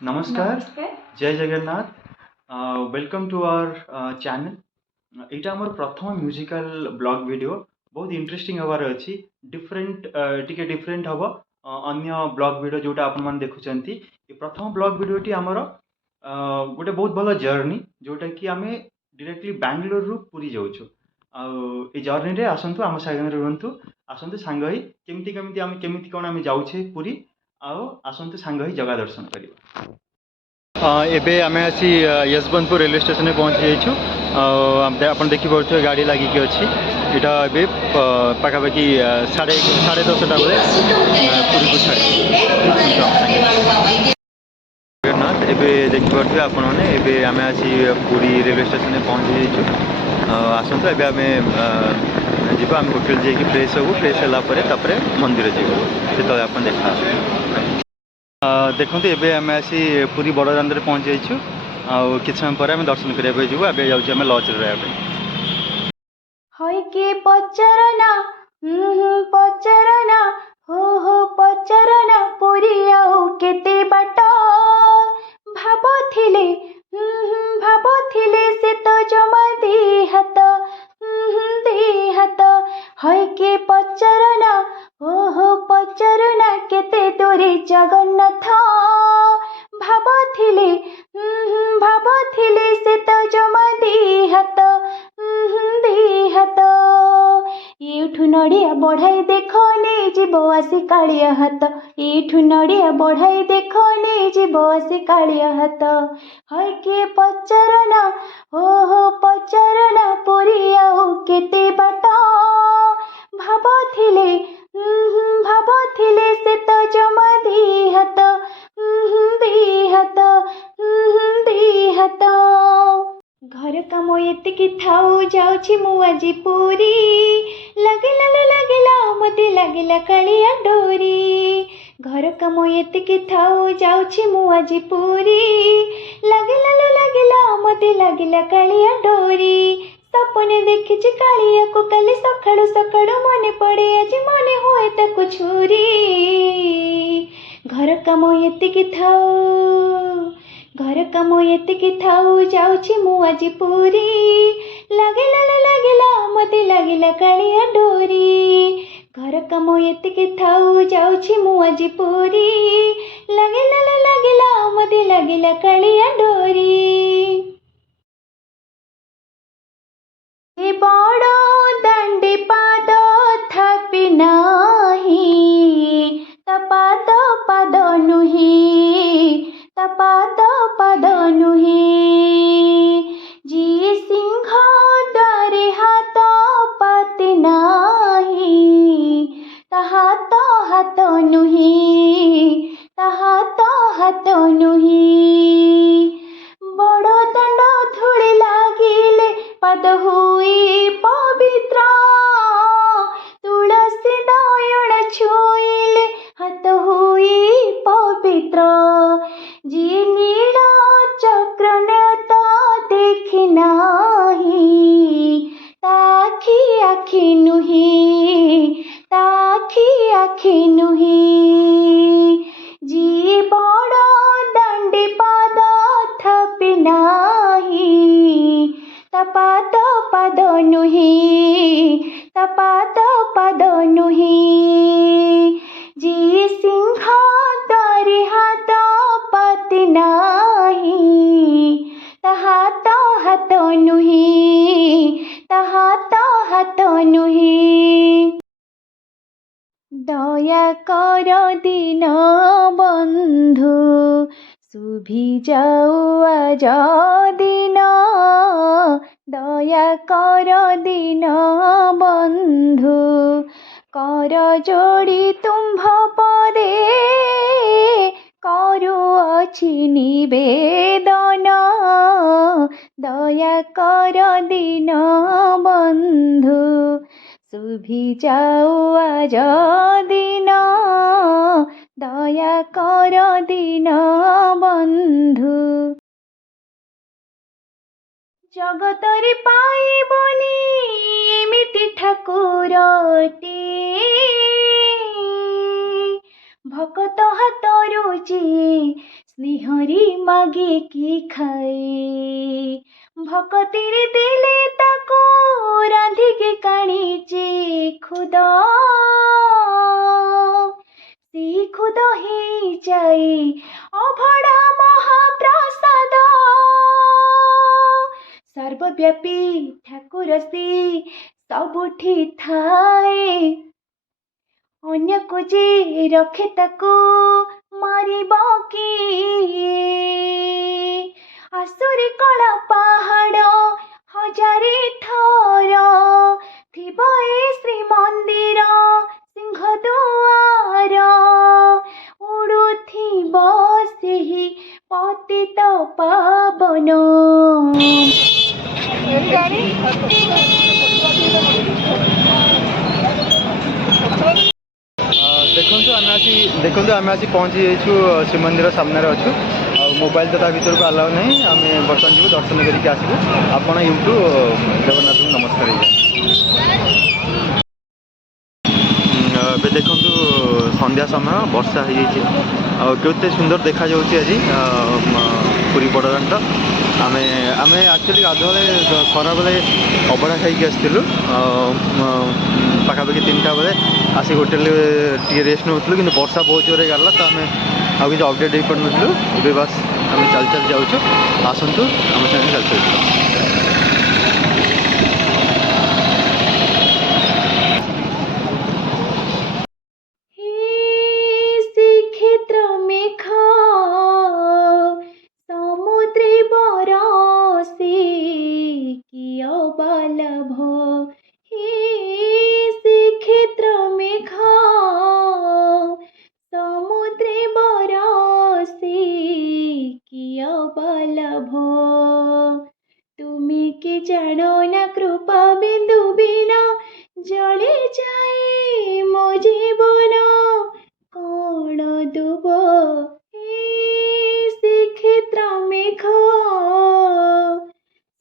नमस्कार, नमस्कार। जय Jagannath. Welcome to our channel. एटा हमर प्रथम म्यूजिकल ब्लॉग वीडियो बहुत इंटरेस्टिंग हबार अछि। डिफरेंट टिके डिफरेंट हबो अन्य ब्लॉग वीडियो जोटा आपण मान देखुचंती। ए प्रथम ब्लॉग वीडियो टी हमर गोटे बहुत भलो जर्नी जोटा कि आमे डायरेक्टली बैंगलोर रु पुरी जाउछु। आ ए जर्नी रे आसंतु आम सागन रुहंतु, आसंतु सांग होई केमिति कोन आमे जाउछे पुरी। आओ आसंतु सांग होई जगह दर्शन करिबा। एबे आमे आसी यशवंतपुर रेलवे स्टेशन में पहुँच जाइछु। आपन देखि पारुथिबे गाड़ी लागी कि अछि। एटा एबे पाखापाखि साढ़े 10टा बेले पुरी को छाड़ी आसंतु आम संगे जगन्नाथ। एबे देखि पारुथिबे आपण माने एबे आमे आसी पुरी रेलवे स्टेशन में पहुँच जाइछु। आसंतु एबे आमे जीवा आम होटल जाइकि फ्रेश होबु। फ्रेश होला परे तापरे मंदिर जीवु। सेतले आपण देखा देखते एबे आम आसी पुरी बड़दान पहुँच जाइछु। किछ समय पर आम दर्शन करने जीवु। एबे जाउछु आम लॉज रे रहबा। हय के पचरना पचरना हो पचरना पुरी आउ केते बाट भाबथिले भाबथिले से तो जमा दी हाथ हय के पचरना हो पचरना केते दूरे जगन्नाथ भाबथिले भाबथिले से तो जमा दी हाथ एठू नड़िया बढ़ाई देख नहीं जीव आसी कालिया हाथ। एठू नड़िया बढ़ाई देख नहीं जीव आसी कालिया हाथ। हय के पचरना हो पचरना पुरी आउ केते बाट भाबथिले भाबथिले से तो जमा दी हाथ घर काम एतिकी थाउ जाउछि मु आजी पुरी लागिला मते लागिला कालिया डोरी। घर काम एतिकी थाउ जाउछि मु आजी पुरी लागिला मते लागिला कालिया डोरी। सपने देखिछि कालिया को काली सखाळु सखाळु मने पड़े आजी मने होए ताकु छुरी। घर काम एतिकी थाउ घर काम एतिकी थाउ जाउछि मु आजी पुरी लागिला मते लागिला कालिया डोरी। घर काम एतिकी थाउ जाउछि मु आजी पुरी लागिला मते लागिला कालिया डोरी। ए बड़ दांडी पाद थापि नाही ता पाद पाद नुही ता पाद पाद नुही। जी सिंह द्वारे हाथ पाते नाही ता हाथ हाथ नुही ता हाथ हाथ नुही। बड़ दांड धूଳି लागिले पाद हुई पवित्र तुलसी दयण छुईले हाथ हुई पवित्र। जी नील चक्र नेता देखि नाही ताखी आखि नुही ताखी आखि नुही। जी बड़ दांडी पाद थापि नाही ता पाद पाद नुही ता पाद पाद नुही। जी सिंह द्वारे हाथ पाते नाही ता हाथ हाथ नुही ता हाथ हाथ नुही। दया कर दीन बंधु शुभि जाऊ आज दिन। दया कर दीन बंधु कर जोड़ी तुम्भ पदे करुअछि निवेदन। दया कर दीन बंधु शुभि जाऊ आज दिन। दया कर दीन बंधु जगतरे पाइबनी एमिति ठाकुरटी भकत हातरू जी स्नेहरी मागे कि खाए भकतिरे देले ताको रांधिके काणीचे खुद सी खुद ही जाए अभड़ा महाप्रसाद सर्वव्यापी ठाकुर से सबुठी थाए अन्य को जे रखे ताको मारिब किए आसुरी कला पहाड़ हजारे थर थिब ए श्री मंदिर सिंह दुआर उड़ुथिब सेही पतित पावन देखो आम आसी पहुँची जाइछु श्रीमंदिर सामने अच्छु मोबाइल तो भर को आलाउ नहीं आम बर्तमान जी दर्शन करके आसबू आपण यूट्यू जगन्नाथ को नमस्कार देखु संध्या समय वर्षा हो जाते सुंदर देखा जाऊँगी आज पुरी बड़दाण्ड आम एक्चुअली गाधुआ खरा बेले अबड़ा खाई आसलु पाखापाखि 3टा बेले आसिक होटेल टे रेस्ट नौलु कि वर्षा बहुत जोर गला तो आम आउ कि अपडेट हो पार नु ए बास आम चल चल जाऊँ आसतु आम साथ चल चल तुम्हें के जानो ना कृपा बिंदु बिना जले जाए मो जीवन कौन दुब श्रीक्षेत्र मेघ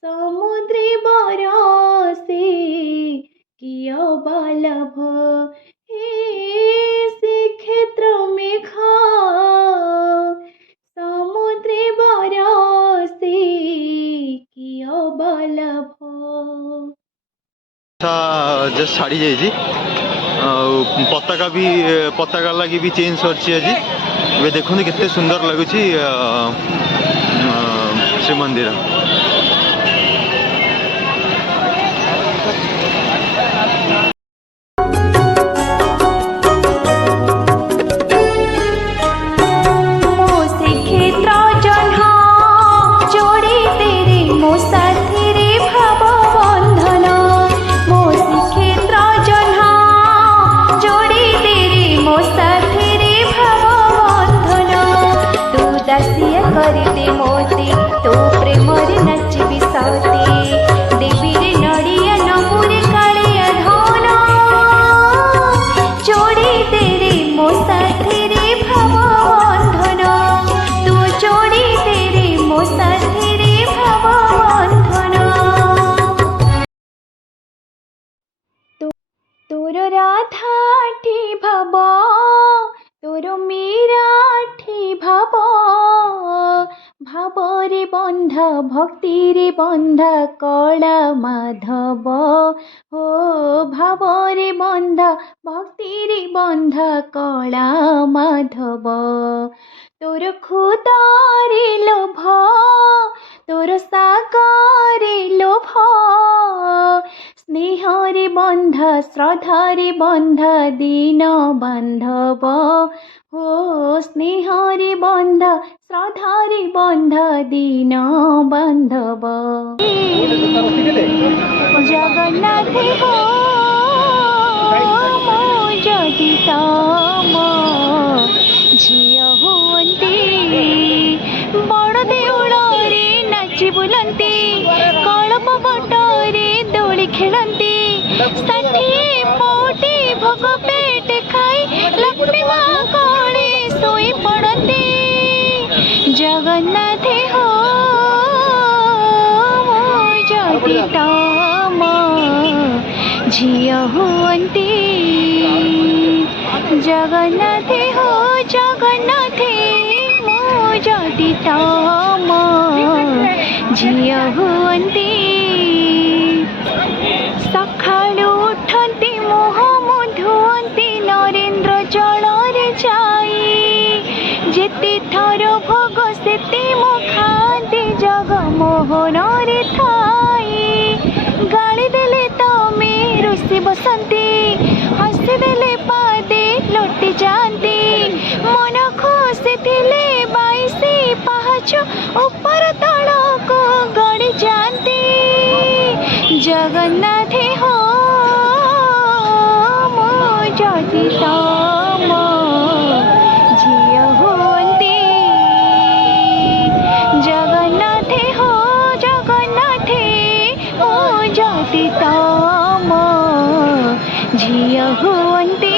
समुद्रे बरसे किय बालभ श्रीक्षेत्र मेघ समुद्रे बरसे किय बालभ जस्ट छाड़ी जाइए पताका लगी भी चेंज करछि आज वे देखो केते सुंदर लगुच श्रीमंदिर करते मोती तो प्रेम रे नचबी साथी देवी रे नड़िया नमुरे कालिया धन जोड़ी तेरे मो साथी रे भाव बंधन तू जोड़ी तेरे मो साथी रे भाव बंधन तोर राधा ठी भाव तोर मीरा ठी भाव भावरे बंध भक्ति रे बंध कला माधव हो भावरे बंध भक्ति रे बंध कला माधव तोर खुदारे लोभ तोर सागरे लोभ स्नेहरे बंध श्रद्धारे बंध दीन बांधव हो स्नेहरे बंध श्रद्धारे बंध दीन बांधव जगन्नाथ हो मो जदि तम झियो हुअन्ति बड़ देउଳରେ नाची बुलन्ति कळप बटरे दोଳି खेलन्ति षाठिए पौटी भोग पेट खाई लक्ष्मी माँ कोळे सोई पड़न्ति जगन्नाथ हो जदि तम झियो हुअन्ति जगन्नाथे हो जगन्नाथे मो जदि तम झिया हुअन्ति सखाळु उठन्ति मुहं धुअन्ति नरेन्द्र जलरे जाई जेते थर भोग सेते मो खान्ति जगमोहन रे थाई गाली देले तमे रुषि बसन्ति हसी देले पादे लोटी जाती मन खुशी थिले बाईसी पाहाच ऊपर तलको गड़ी जाती जगन्नाथे हो मो जदि तम झिया हुअन्ति जगन्नाथे हो जगन्नाथे मो जदि तम झिया हुअन्ति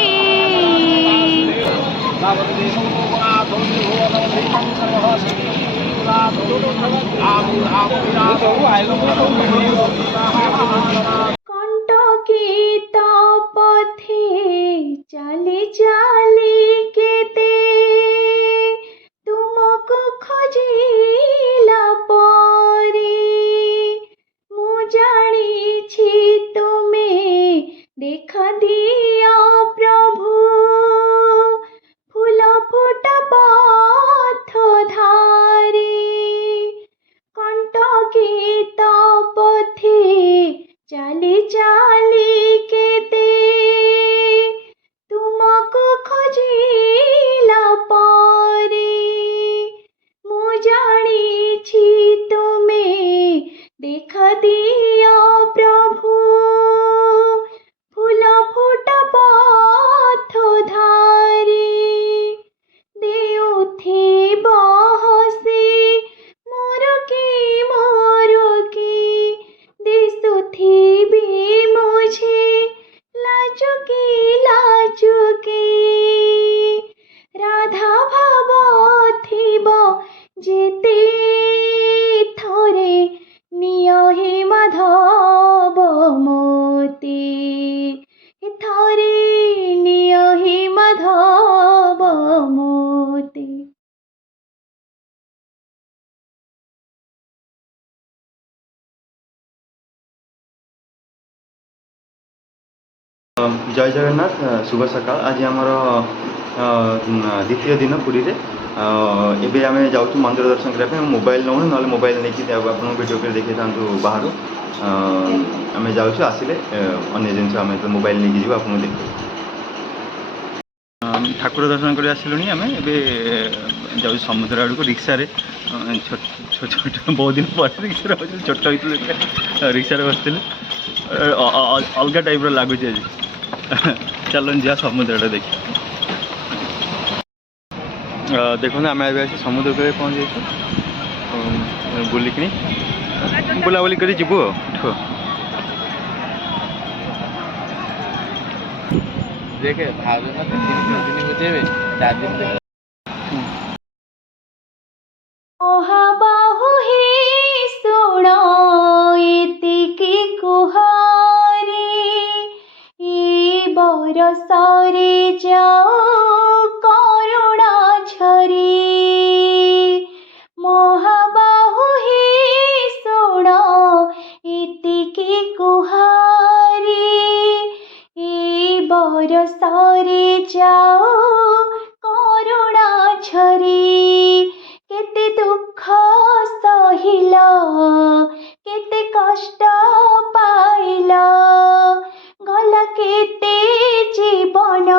कंटकी पथे चाली चाली केते तुमको खोजिला परे मु जानिछि तुमे देखा दिया प्रभु फूल फुटा पथ धारी कंटकी पथे चाली चाली केते तुमको खोजिला परे मु जानिछि तुमे देखा दिया प्रभु फूल फुटा पथ धारी देउथी बहसी मोर की दिसुथी भी मुझे लाजुकी राधा भाव थिब जेते थरे नियहि माधव मोती थरे नियहि माधव मोती। जय जगन्नाथ शुभ सकाळ आज आमर द्वितीय दिन पुरी रे एबे आम जाऊँ मंदिर दर्शन करने मोबाइल नौ ना मोबाइल नहीं आप वीडियो कर देखी था बाहर आम जाऊँ आसिले अन्य जिन आम मोबाइल नहीं जी आप देख ठाकुर दर्शन कर आसिलुनी आम ए जाऊँ समुद्र आड़ को रिक्सा रे छोट बहुत दिन पर रिक्सा छोट होते रिक्सा बसते अलग टाइप लगुच आज चलन जा समुद्र देख देखो आम आसी समुद्र कूल पहुँच बुलिक बुलाबुली कर जीवु देखे बाहु ही सुण एतिकी कुहारी ए बरसरे जाओ करुणा झरी महाबाहु ही सुण एतिकी कुहारी ए बरसरे जाओ करुणा झरी केते दुख सहिल केते कष्ट पाइल गला केते जीवन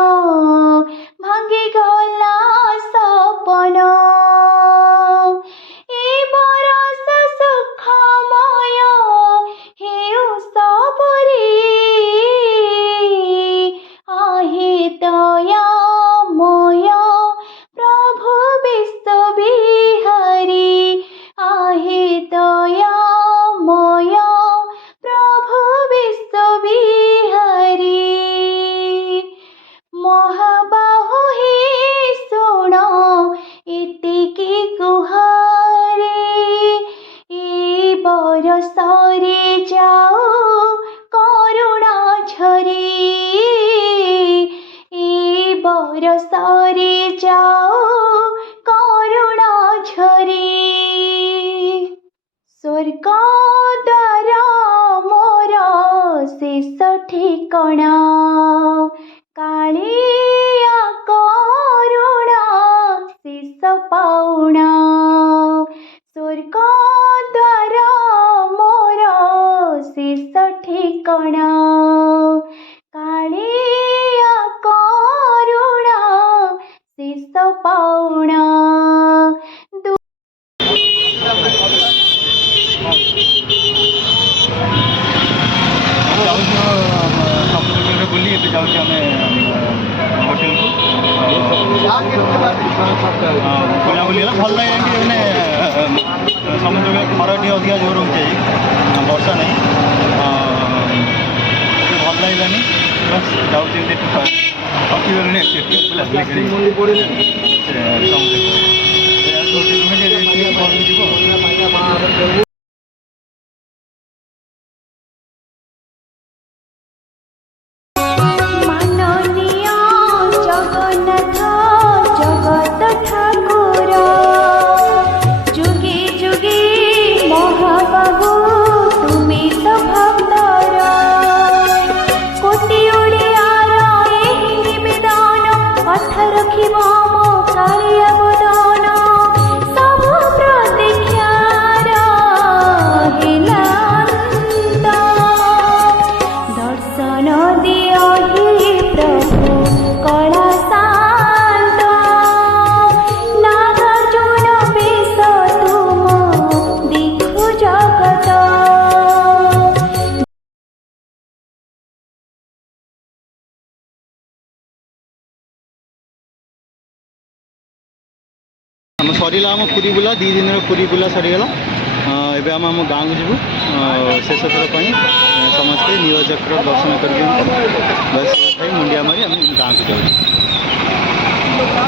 स्वर्ग द्वार मोर शेष ठिकणा कालिया करुणा शेष पाउणा स्वर्ग द्वार मोर शेष ठिकणा कालिया करुणा शेष पाउणा बुली जाऊँ होटेल को बुलाबुली भल लगे मैंने समुद्र खरा टे अधिका जोर रोचे वर्षा नहीं भल लगलानी बस जाऊँगी थकी गलुनि समुद्र आम सरला आम पुरी बुला 2 दिन पुरी बुला सरीगला एवं आम आम गाँव को जीवु शेष थर समस्ते नील चक्र दर्शन कर बस मुंडिया मारी आम गाँव को जाऊँ।